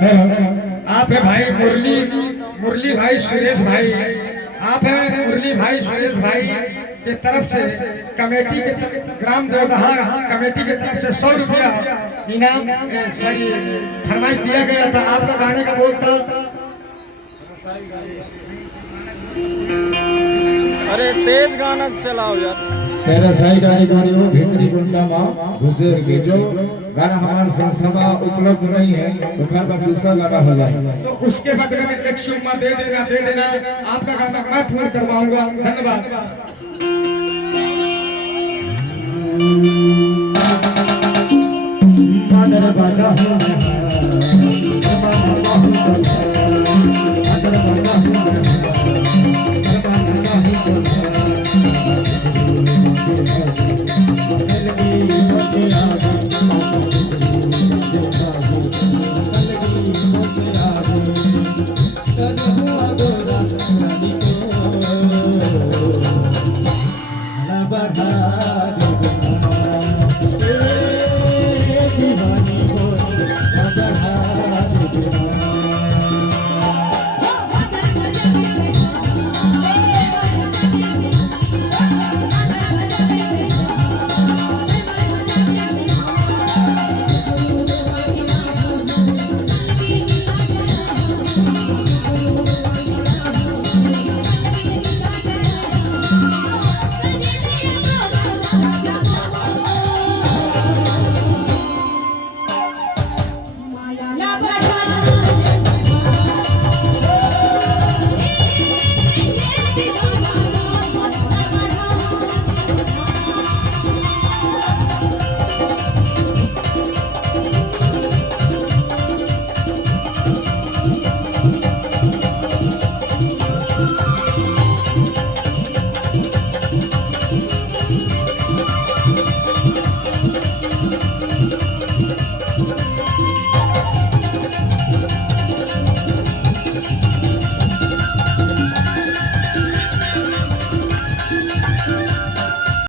आप है भाई मुरली मुरली भाई सुरेश भाई, आप है मुरली भाई सुरेश भाई के तरफ से कमेटी के ग्राम देवदहा कमेटी की तरफ से 100 रुपया इनाम सॉरी फरमाइश दिया गया था। आपका गाने का बोल था अरे तेज गाना चलाओ यार। तेरा सही कारीगरी हो भीतरी गुंडा माँ घुसे के जो गाना हमारे संस्था में उपलब्ध नहीं है तो घर पर दूसरा गाना हो जाए तो उसके बदले में एक शुमा दे देना आपका गाना मैं पूर्ण करवाऊंगा। धन्यवाद। मदर बाजा